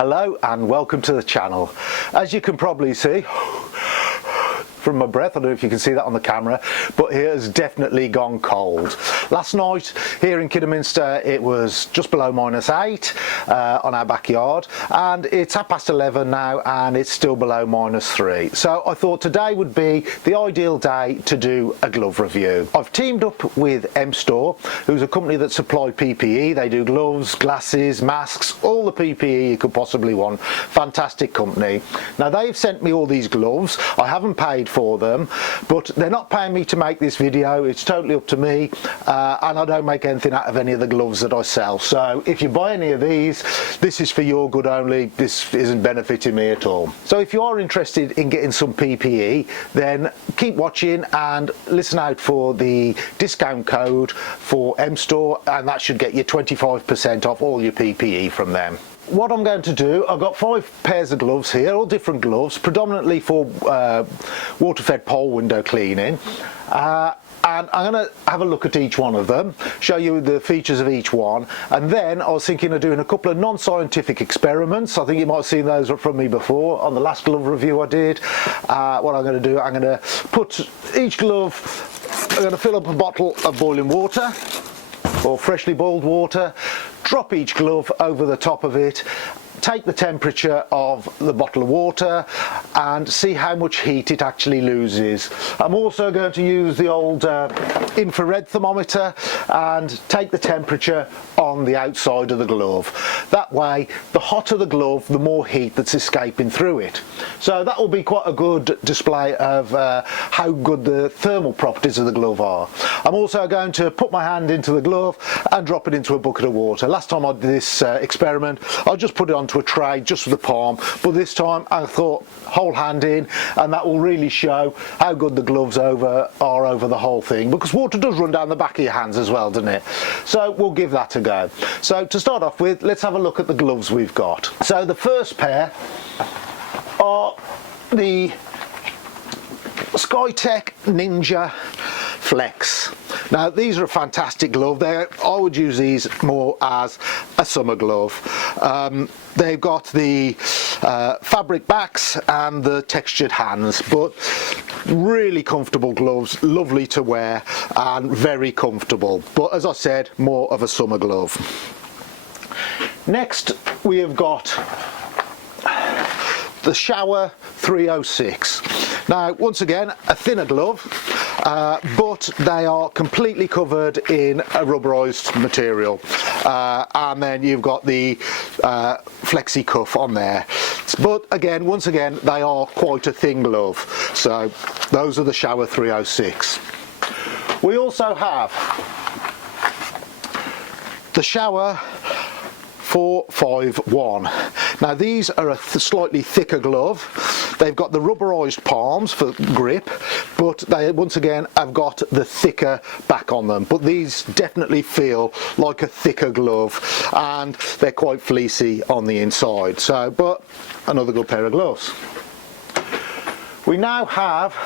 Hello and welcome to the channel. As you can probably see from my breath, I don't know if you can see that on the camera, but it has definitely gone cold. Last night here in Kidderminster it was just below -8 on our backyard, and it's 11:30 now and it's still below -3. So I thought today would be the ideal day to do a glove review. I've teamed up with M-Store, who's a company that supply PPE. They do gloves, glasses, masks, all the PPE you could possibly want. Fantastic company. Now they've sent me all these gloves. I haven't paid for them, but they're not paying me to make this video. It's totally up to me, and I don't make anything out of any of the gloves that I sell. So if you buy any of these, this is for your good only. This isn't benefiting me at all. So if you are interested in getting some PPE, then keep watching and listen out for the discount code for M-Store, and that should get you 25% off all your PPE from them. What I'm going to do, I've got 5 pairs of gloves here, all different gloves, predominantly for water-fed pole window cleaning, and I'm going to have a look at each one of them, show you the features of each one, and then I was thinking of doing a couple of non-scientific experiments. I think you might have seen those from me before on the last glove review I did. What I'm going to do, I'm going to put each glove, I'm going to fill up a bottle of boiling water or freshly boiled water, drop each glove over the top of it, take the temperature of the bottle of water and see how much heat it actually loses. I'm also going to use the old infrared thermometer and take the temperature on the outside of the glove. That way, the hotter the glove, the more heat that's escaping through it. So that will be quite a good display of how good the thermal properties of the glove are. I'm also going to put my hand into the glove and drop it into a bucket of water. Last time I did this experiment, I just put it onto a tray just with the palm, but this time I thought whole hand in, and that will really show how good the gloves are over the whole thing, because water does run down the back of your hands as well, doesn't it? So we'll give that a go. So to start off with, let's have a look at the gloves we've got. So the first pair are the Skytech Ninja Flex. Now these are a fantastic glove. I would use these more as a summer glove. They've got the fabric backs and the textured hands, but really comfortable gloves, lovely to wear and very comfortable, but as I said, more of a summer glove. Next we have got the Shower 306. Now once again, a thinner glove, but they are completely covered in a rubberized material, and then you've got the flexi cuff on there, but again, once again, they are quite a thin glove. So those are the Shower 306. We also have the Shower 451. Now these are a slightly thicker glove. They've got the rubberized palms for grip, but they once again have got the thicker back on them, but these definitely feel like a thicker glove and they're quite fleecy on the inside. So, but another good pair of gloves. We now have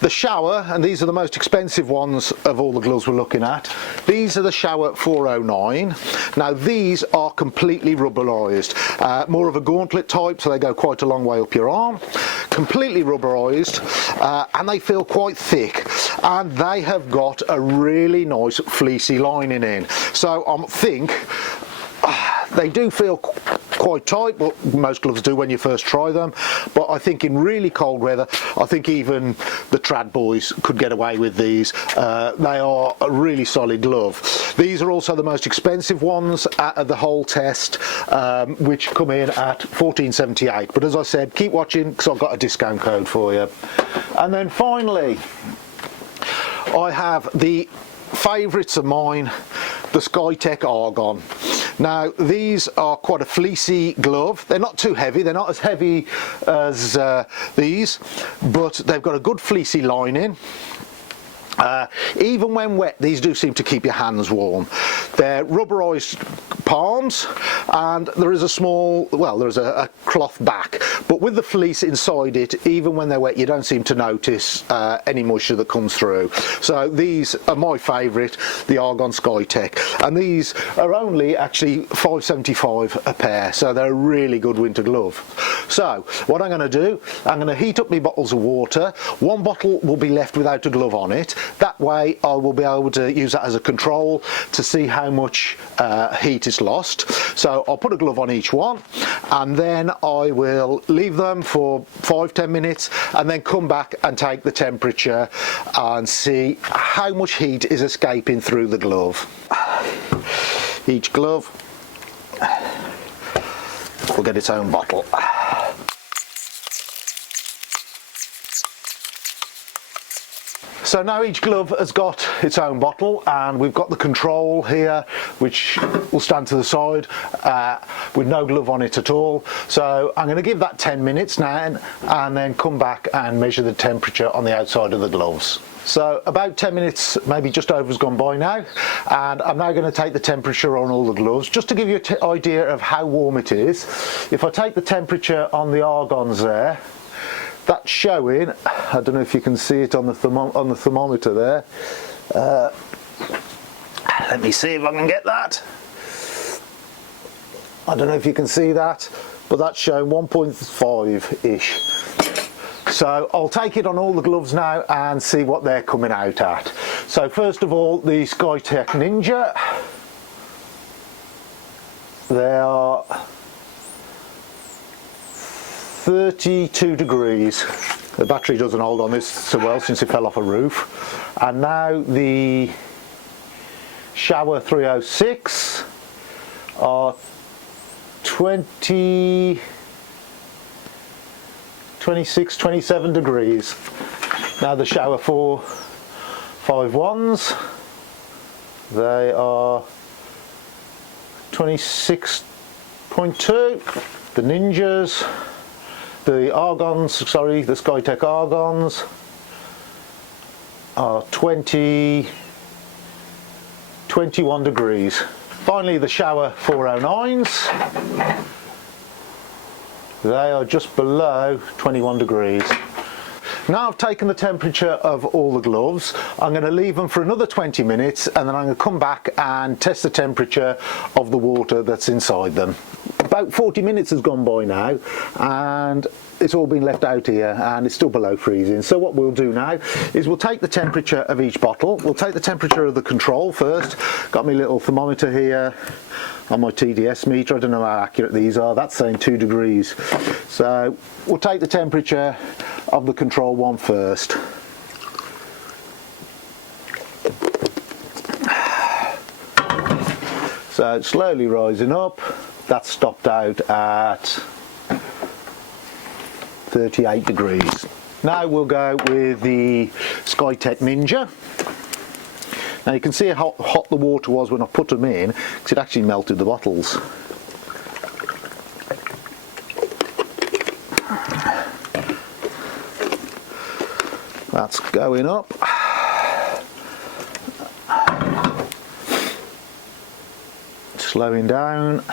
the Shower, and these are the most expensive ones of all the gloves we're looking at. These are the Shower 409. Now these are completely rubberized, more of a gauntlet type, so they go quite a long way up your arm. Completely rubberized, and they feel quite thick, and they have got a really nice fleecy lining in. So I think they do feel quite tight, but most gloves do when you first try them. But I think in really cold weather, I think even the trad boys could get away with these. They are a really solid glove. These are also the most expensive ones out of the whole test, which come in at $14.78. But as I said, keep watching because I've got a discount code for you. And then finally, I have the favourites of mine, the Skytech Argon. Now these are quite a fleecy glove. They're not too heavy, they're not as heavy as these, but they've got a good fleecy lining. Even when wet, these do seem to keep your hands warm. They're rubberized palms, and there is a small, well, there's a cloth back, but with the fleece inside it, even when they're wet, you don't seem to notice any moisture that comes through. So these are my favourite, the Argon Skytech, and these are only actually $5.75 a pair, so they're a really good winter glove. So what I'm going to do, I'm going to heat up my bottles of water. One bottle will be left without a glove on it. That way I will be able to use that as a control to see how much heat is lost. So I'll put a glove on each one, and then I will leave them for 5-10 minutes and then come back and take the temperature and see how much heat is escaping through the glove. Each glove will get its own bottle. So now each glove has got its own bottle, and we've got the control here which will stand to the side with no glove on it at all. So I'm going to give that 10 minutes now and then come back and measure the temperature on the outside of the gloves. So about 10 minutes, maybe just over, has gone by now, and I'm now going to take the temperature on all the gloves just to give you an idea of how warm it is. If I take the temperature on the Argons there, that's showing, I don't know if you can see it on the thermometer there. Let me see if I can get that. I don't know if you can see that, but that's showing 1.5-ish. So I'll take it on all the gloves now and see what they're coming out at. So first of all, the Skytech Ninja. They are 32 degrees. The battery doesn't hold on this so well since it fell off a roof. And now the Shower 306 are 26-27 degrees. Now the Shower 451s, they are 26.2. The Ninjas, the Argons, sorry, the Skytech Argons are 21 degrees. Finally, the Shower 409s, they are just below 21 degrees. Now I've taken the temperature of all the gloves, I'm going to leave them for another 20 minutes and then I'm going to come back and test the temperature of the water that's inside them. About 40 minutes has gone by now and it's all been left out here and it's still below freezing. So what we'll do now is we'll take the temperature of each bottle. We'll take the temperature of the control first. Got my little thermometer here on my TDS meter. I don't know how accurate these are. That's saying 2 degrees. So we'll take the temperature of the control one first. So it's slowly rising up. That's stopped out at 38 degrees. Now we'll go with the Skytech Ninja. Now you can see how hot the water was when I put them in, because it actually melted the bottles. That's going up. Slowing down.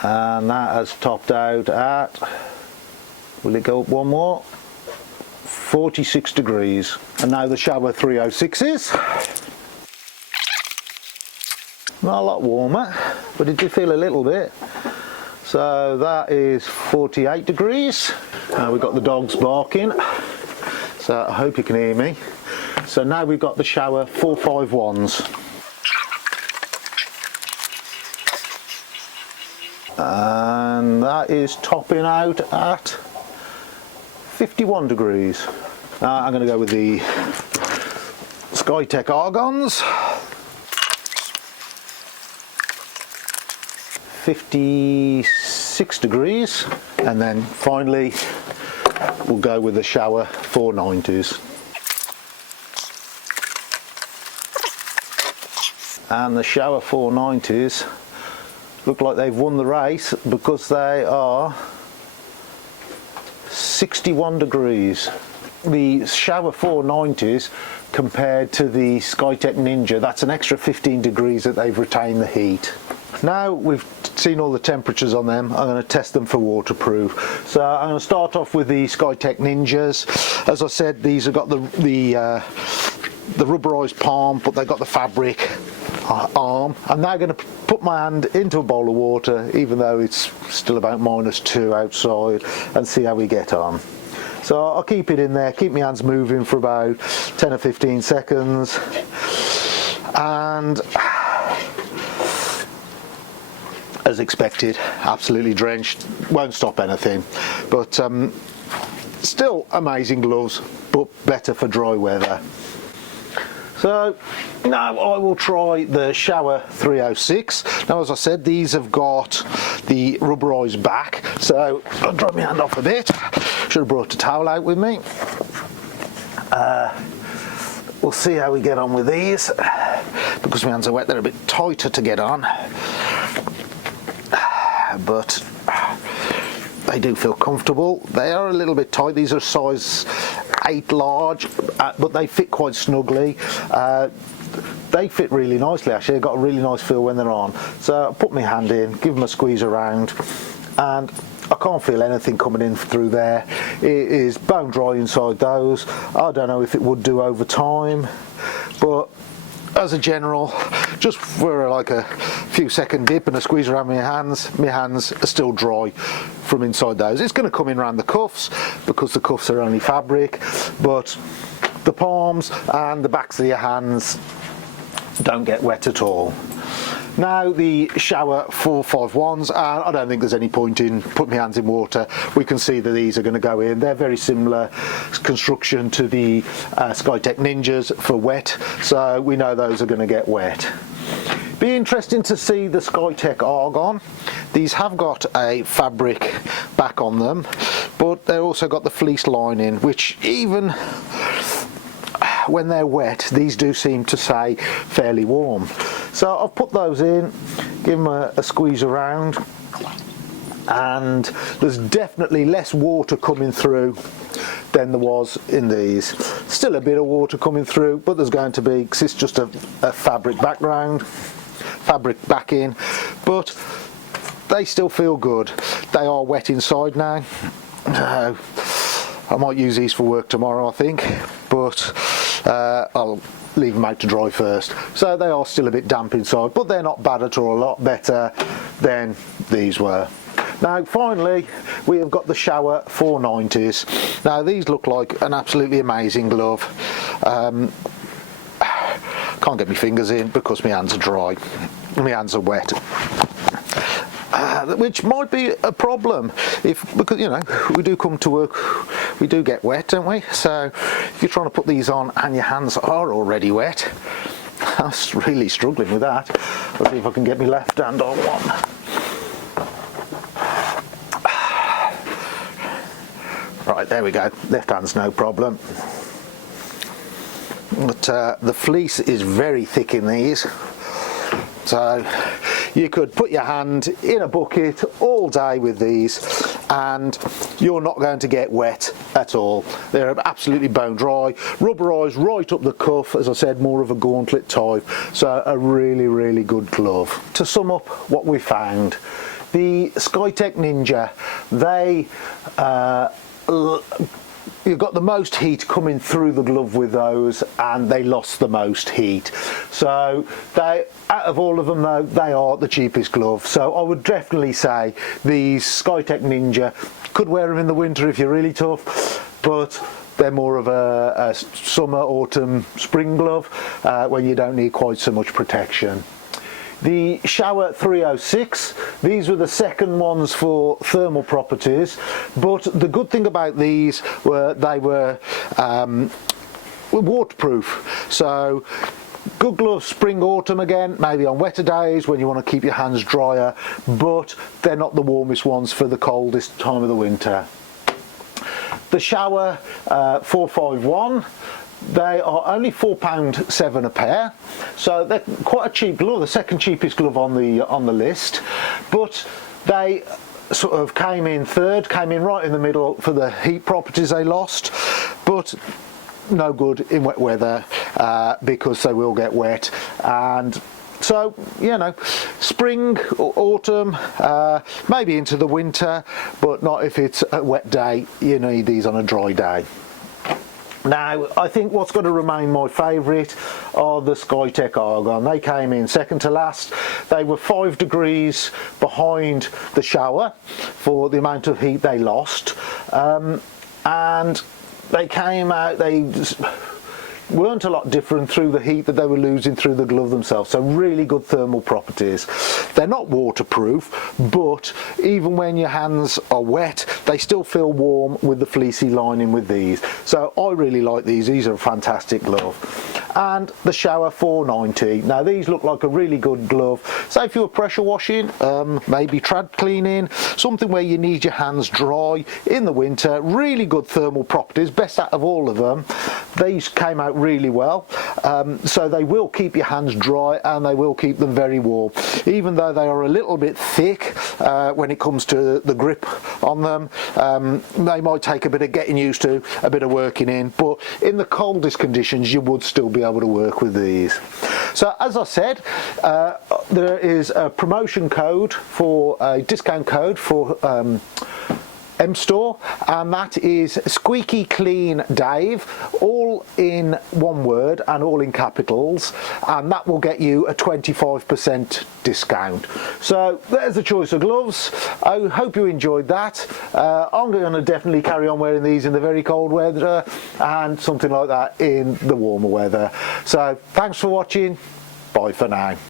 And that has topped out at, will it go up one more? 46 degrees. And now the Shower 306s. Not a lot warmer, but it did feel a little bit. So that is 48 degrees. Now we've got the dogs barking, so I hope you can hear me. So now we've got the Shower 451s. And that is topping out at 51 degrees. Now I'm going to go with the Skytech Argons. 56 degrees. And then finally we'll go with the Shower 490s. And the Shower 490s look like they've won the race because they are 61 degrees. the Shower 490s compared to the Skytech Ninja, that's an extra 15 degrees that they've retained the heat. Now we've seen all the temperatures on them, I'm going to test them for waterproof. So I'm going to start off with the Skytech Ninjas. As I said, these have got the rubberized palm, but they've got the fabric arm. I'm now going to put my hand into a bowl of water, even though it's still about -2 outside, and see how we get on. So I'll keep it in there, keep my hands moving for about 10 or 15 seconds, and as expected, absolutely drenched, won't stop anything, but still amazing gloves, but better for dry weather. So now I will try the Shower 306. Now, as I said, these have got the rubberized back, so I'll dry my hand off a bit. Should have brought a towel out with me. We'll see how we get on with these. Because my hands are wet, they're a bit tighter to get on, but they do feel comfortable. They are a little bit tight. These are size 8 large, but they fit quite snugly. They fit really nicely, actually. I've got a really nice feel when they're on. So I put my hand in, give them a squeeze around, and I can't feel anything coming in through there. It is bone dry inside those. I don't know if it would do over time, but as a general, just for like a few second dip and a squeeze around my hands are still dry from inside those. It's going to come in around the cuffs because the cuffs are only fabric, but the palms and the backs of your hands don't get wet at all. Now the Shower 451s, and I don't think there's any point in putting my hands in water. We can see that these are going to go in. They're very similar construction to the Skytech Ninjas for wet, so we know those are going to get wet. Be interesting to see the Skytech Argon. These have got a fabric back on them, but they've also got the fleece lining, which even when they're wet, these do seem to stay fairly warm. So I've put those in, give them a squeeze around, and there's definitely less water coming through than there was in these. Still a bit of water coming through, but there's going to be, because it's just a fabric background, fabric backing, but they still feel good. They are wet inside now. I might use these for work tomorrow, I think, but I'll leave them out to dry first. So they are still a bit damp inside, but they're not bad at all, a lot better than these were. Now finally, we have got the Shower 490s. Now these look like an absolutely amazing glove. Can't get my fingers in because my hands are dry, my hands are wet. Which might be a problem because, you know, we do come to work, we do get wet, don't we? So if you're trying to put these on and your hands are already wet, I'm really struggling with that. Let's see if I can get my left hand on one. Right, there we go. Left hand's no problem. But the fleece is very thick in these. So you could put your hand in a bucket all day with these and you're not going to get wet at all. They're absolutely bone dry, rubberized right up the cuff, as I said, more of a gauntlet type, so a really good glove. To sum up what we found, the Skytech Ninja, you've got the most heat coming through the glove with those, and they lost the most heat. So they, out of all of them though, they are the cheapest glove. So I would definitely say the Skytech Ninja, could wear them in the winter if you're really tough, but they're more of a summer, autumn, spring glove when you don't need quite so much protection. The Shower 306, these were the second ones for thermal properties, but the good thing about these were they were waterproof. So good gloves spring, autumn again, maybe on wetter days when you want to keep your hands drier, but they're not the warmest ones for the coldest time of the winter. The Shower 451, they are only £4.7 a pair, so they're quite a cheap glove, the second cheapest glove on the list, but they sort of came in third, came in right in the middle for the heat properties they lost. but no good in wet weather because they will get wet. And so, you know, spring or autumn, maybe into the winter, but not if it's a wet day. You need these on a dry day. Now, I think what's going to remain my favourite are the Skytech Argon. They came in second to last. They were 5 degrees behind the shower for the amount of heat they lost. And they came out, they weren't a lot different through the heat that they were losing through the glove themselves. So really good thermal properties. They're not waterproof, but even when your hands are wet, they still feel warm with the fleecy lining with these. So I really like these. These are a fantastic glove. And the Shower 490. Now these look like a really good glove. Say if you were pressure washing, maybe trad cleaning, something where you need your hands dry in the winter. Really good thermal properties, best out of all of them. These came out really well, so they will keep your hands dry and they will keep them very warm, even though they are a little bit thick when it comes to the grip on them. They might take a bit of getting used to, a bit of working in, but in the coldest conditions you would still be able to work with these. So as I said, there is a promotion code for a discount code for M-Store, and that is Squeaky Clean Dave, all in one word and all in capitals, and that will get you a 25% discount. So there's the choice of gloves. I hope you enjoyed that. I'm going to definitely carry on wearing these in the very cold weather and something like that in the warmer weather. So thanks for watching. Bye for now.